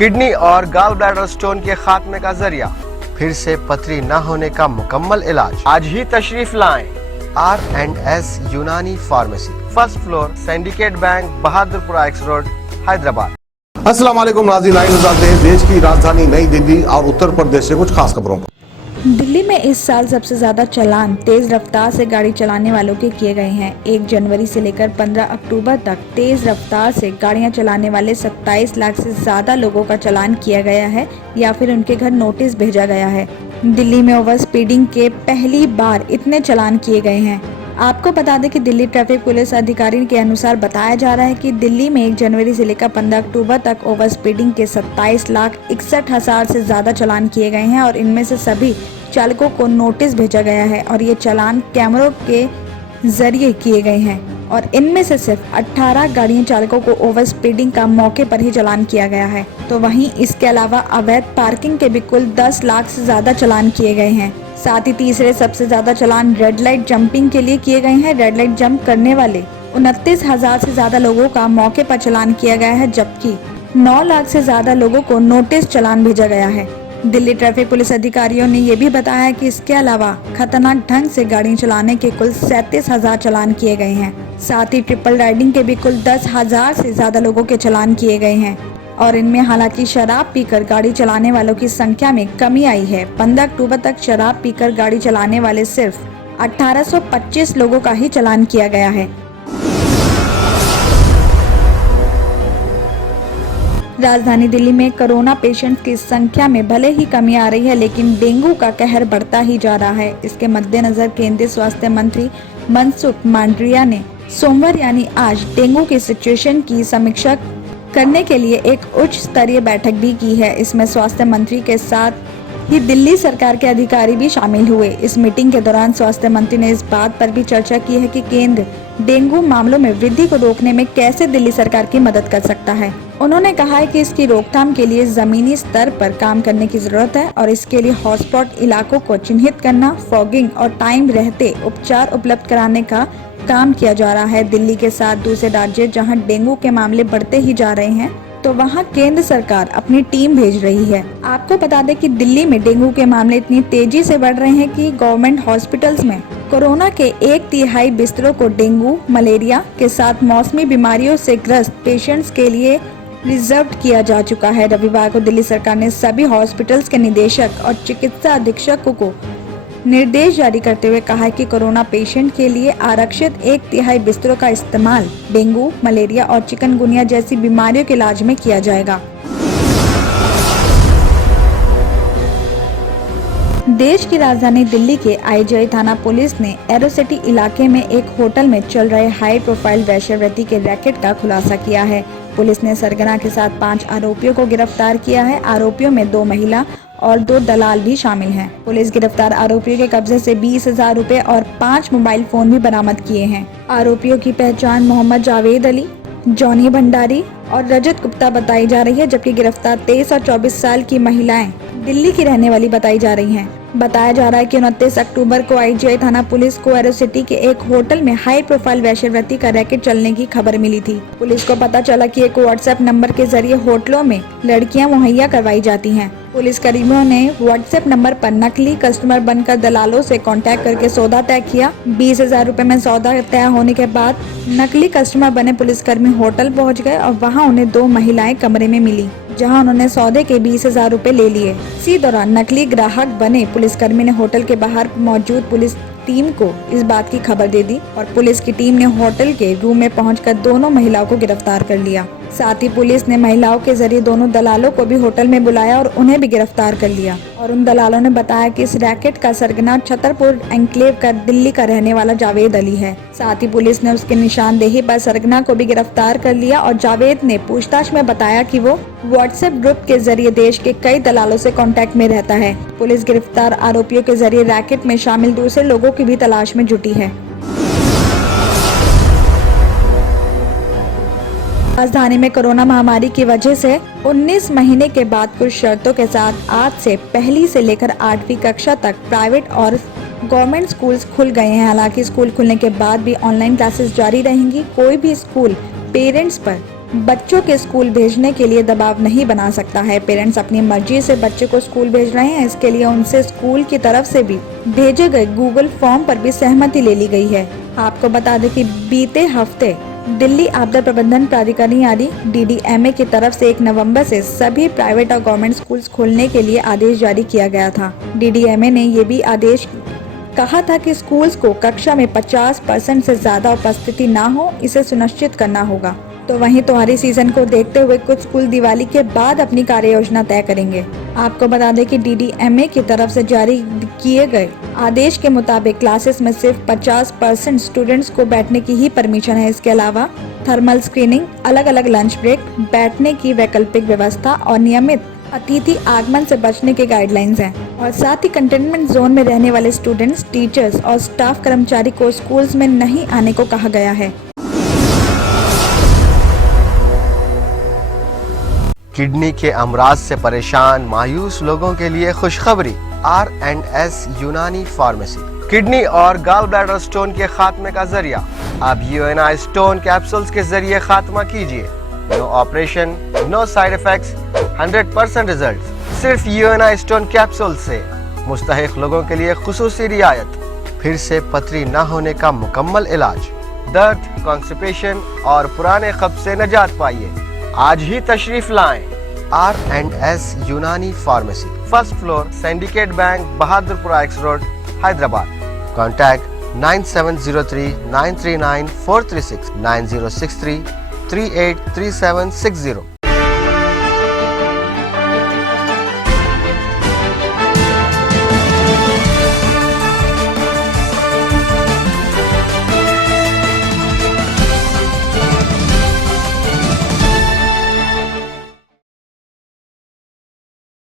Kidney और gall bladder stone के खात्मे का जरिया, फिर से पथरी न होने का मुकम्मल इलाज। आज ही तशरीफ लाएं R&S यूनानी pharmacy, first floor, syndicate bank, Bahadurpura x road, Hyderabad. अस्सलाम वालेकुम नाज़रीन, देश की राजधानी नई दिल्ली और उत्तर प्रदेश से कुछ खास खबरों पर। दिल्ली में इस साल सबसे ज्यादा चालान तेज रफ्तार से गाड़ी चलाने वालों के किए गए हैं। 1 जनवरी से लेकर 15 अक्टूबर तक तेज रफ्तार से गाड़ियां चलाने वाले 27 लाख से ज्यादा लोगों का चालान किया गया है या फिर उनके घर नोटिस भेजा गया है। दिल्ली में ओवर स्पीडिंग के पहली बार इतने चालान किए गए हैं। आपको बता दें कि दिल्ली ट्रैफिक पुलिस अधिकारी के अनुसार बताया जा रहा है कि दिल्ली में 1 जनवरी से लेकर 15 अक्टूबर तक ओवर स्पीडिंग के 27,61,000 से ज्यादा चालान किए गए हैं और इनमें से सभी चालकों को नोटिस भेजा गया है और ये चालान कैमरों के जरिए किए गए हैं और इनमें से सिर्फ 18 गाड़ियों चालकों को ओवर स्पीडिंग का मौके पर ही चालान किया गया है। तो वहीं इसके अलावा अवैध पार्किंग के भी कुल 10 लाख से ज्यादा चालान किए गए हैं। साथ ही तीसरे सबसे ज्यादा चालान रेड लाइट जंपिंग के लिए किए गए हैं। रेड लाइट जंप करने वाले 29,000 से ज्यादा लोगों का मौके पर चालान किया गया है, जबकि 9 लाख से ज्यादा लोगों को नोटिस चालान भेजा गया है। दिल्ली ट्रैफिक पुलिस अधिकारियों ने ये भी बताया कि इसके अलावा खतरनाक ढंग से गाड़ी चलाने के कुल 37,000 चालान किए गए हैं। साथ ही ट्रिपल राइडिंग के भी कुल 10,000 से ज्यादा लोगों के चालान किए गए हैं और इनमें हालांकि शराब पीकर गाड़ी चलाने वालों की संख्या में कमी आई है। 15 अक्टूबर तक शराब पीकर गाड़ी चलाने वाले सिर्फ 1825 लोगों का ही चालान किया गया है। राजधानी दिल्ली में कोरोना पेशेंट्स की संख्या में भले ही कमी आ रही है, लेकिन डेंगू का कहर बढ़ता ही जा रहा है। इसके मद्देनजर केंद्रीय स्वास्थ्य मंत्री मनसुख मांडविया ने सोमवार यानी आज डेंगू की सिचुएशन की समीक्षा करने के लिए एक उच्च स्तरीय बैठक भी की है। इसमें स्वास्थ्य मंत्री के साथ ही दिल्ली सरकार के अधिकारी भी शामिल हुए। इस मीटिंग के दौरान स्वास्थ्य मंत्री ने इस बात पर भी चर्चा की है कि केंद्र डेंगू मामलों में वृद्धि को रोकने में कैसे दिल्ली सरकार की मदद कर सकता है। उन्होंने कहा है कि इसकी रोकथाम के लिए जमीनी स्तर पर काम करने की जरूरत है और इसके लिए हॉटस्पॉट इलाकों को चिन्हित करना, फॉगिंग और टाइम रहते उपचार उपलब्ध कराने का काम किया जा रहा है। दिल्ली के साथ दूसरे राज्य जहां डेंगू के मामले बढ़ते ही जा रहे हैं, तो वहां केंद्र सरकार अपनी टीम भेज रही है। आपको बता दें कि दिल्ली में डेंगू के मामले इतनी तेजी से बढ़ रहे हैं कि गवर्नमेंट हॉस्पिटल्स में कोरोना के 1/3 बिस्तरों को डेंगू, मलेरिया के साथ मौसमी बीमारियों से ग्रस्त पेशेंट्स के लिए रिजर्व किया जा चुका है। रविवार को दिल्ली सरकार ने सभी हॉस्पिटल्स के निदेशक और चिकित्सा अधीक्षकों को निर्देश जारी करते हुए कहा है कि कोरोना पेशेंट के लिए आरक्षित 1/3 बिस्तरों का इस्तेमाल डेंगू, मलेरिया और चिकनगुनिया जैसी बीमारियों के इलाज में किया जाएगा। देश की राजधानी दिल्ली के आईजीआई थाना पुलिस ने एरोसिटी इलाके में एक होटल में चल रहे हाई प्रोफाइल वेश्यावृत्ति के रैकेट का खुलासा किया है। पुलिस ने सरगना के साथ 5 आरोपियों को गिरफ्तार किया है। आरोपियों में 2 महिला और 2 दलाल भी शामिल हैं। पुलिस गिरफ्तार आरोपियों के कब्जे से 20,000 रुपए और 5 मोबाइल फोन भी बरामद किए हैं। आरोपियों की पहचान मोहम्मद जावेद अली, जॉनी भंडारी और रजत गुप्ता बताई जा रही है, जबकि गिरफ्तार 23 और 24 साल की महिलाएं दिल्ली की रहने वाली बताई जा रही हैं। बताया जा रहा है कि 29 अक्टूबर को आईजीआई थाना पुलिस को एरोसिटी के एक होटल में हाई प्रोफाइल वेश्यावृत्ति का रैकेट चलने की खबर मिली थी। पुलिस को पता चला कि एक व्हाट्सएप नंबर के जरिए होटलों में लड़कियां मुहैया करवाई जाती हैं। पुलिस कर्मियों ने व्हाट्सएप नंबर पर नकली कस्टमर बनकर दलालों से कांटेक्ट करके सौदा तय किया। 20,000 रुपए में सौदा तय होने के बाद नकली कस्टमर बने पुलिसकर्मी होटल पहुंच गए और वहां उन्हें 2 महिलाएं कमरे में मिली, जहां उन्होंने सौदे के 20,000 रुपए ले लिए। इसी दौरान नकली ग्राहक बने पुलिसकर्मी ने होटल के बाहर मौजूद पुलिस टीम को इस बात की खबर दे दी और पुलिस की टीम ने होटल के रूम में पहुंचकर दोनों महिलाओं को गिरफ्तार कर लिया। साथ ही पुलिस ने महिलाओं के जरिए दोनों दलालों को भी होटल में बुलाया और उन्हें भी गिरफ्तार कर लिया और उन दलालों ने बताया कि इस रैकेट का सरगना छतरपुर एनक्लेव का दिल्ली का रहने वाला जावेद अली है। साथ ही पुलिस ने उसके निशानदेही पर सरगना को भी गिरफ्तार कर लिया और जावेद ने पूछताछ में बताया कि वो व्हाट्सएप ग्रुप के जरिए देश के कई दलालों से कांटेक्ट में रहता है। पुलिस गिरफ्तार आरोपियों के जरिए रैकेट में शामिल दूसरे लोगों की भी तलाश में जुटी है। राजधानी में कोरोना महामारी की वजह से 19 महीने के बाद कुछ शर्तों के साथ आज से 1ली से लेकर 8वीं कक्षा तक प्राइवेट और गवर्नमेंट स्कूल्स खुल गए हैं। हालांकि स्कूल खुलने के बाद भी ऑनलाइन क्लासेस जारी रहेंगी। कोई भी स्कूल पेरेंट्स पर बच्चों के स्कूल भेजने के लिए दबाव नहीं बना सकता है। पेरेंट्स अपनी मर्जी से बच्चे को स्कूल भेज रहे हैं, इसके लिए उनसे स्कूल की तरफ से भी भेजे गए गूगल फॉर्म पर भी सहमति ले ली गई है। आपको बता दें कि बीते हफ्ते दिल्ली आपदा प्रबंधन प्राधिकरण यानी DDMA की तरफ से 1 नवंबर से सभी प्राइवेट और गवर्नमेंट स्कूल्स खोलने के लिए आदेश जारी किया गया था। DDMA ने ये भी आदेश कहा था कि स्कूल्स को कक्षा में 50% से ज्यादा उपस्थिति ना हो, इसे सुनिश्चित करना होगा। तो वहीं त्योहारी सीजन को देखते हुए कुछ स्कूल दिवाली के बाद अपनी कार्य योजना तय करेंगे। आपको बता दें कि DDMA की तरफ से जारी किए गए आदेश के मुताबिक क्लासेस में सिर्फ 50% स्टूडेंट्स को बैठने की ही परमिशन है। इसके अलावा थर्मल स्क्रीनिंग, अलग अलग लंच ब्रेक, बैठने की वैकल्पिक व्यवस्था और नियमित अतिथि आगमन से बचने के गाइडलाइंस हैं। और साथ ही कंटेनमेंट जोन में रहने वाले स्टूडेंट्स, टीचर्स और स्टाफ कर्मचारी को स्कूल्स में नहीं आने को कहा गया है। किडनी के अमराज से परेशान मायूस लोगों के लिए खुशखबरी। R&S यूनानी फार्मेसी किडनी और गॉल ब्लैडर स्टोन के खात्मे का जरिया। अब UNI स्टोन कैप्सूल्स के जरिए खात्मा कीजिए। No operation, no side effects, 100% result. सिर्फ UNI स्टोन कैप्सूल से मुस्तहिक लोगों के लिए खुसूसी रियायत। फिर से पथरी न होने का मुकम्मल इलाज। दर्द, कॉन्स्टिपेशन और पुराने कब्ज से निजात पाइए। आज ही तशरीफ लाएं। R&S यूनानी pharmacy, first floor, syndicate bank, Bahadurpura X road, Hyderabad. Contact 9703 939 436 9063 383760।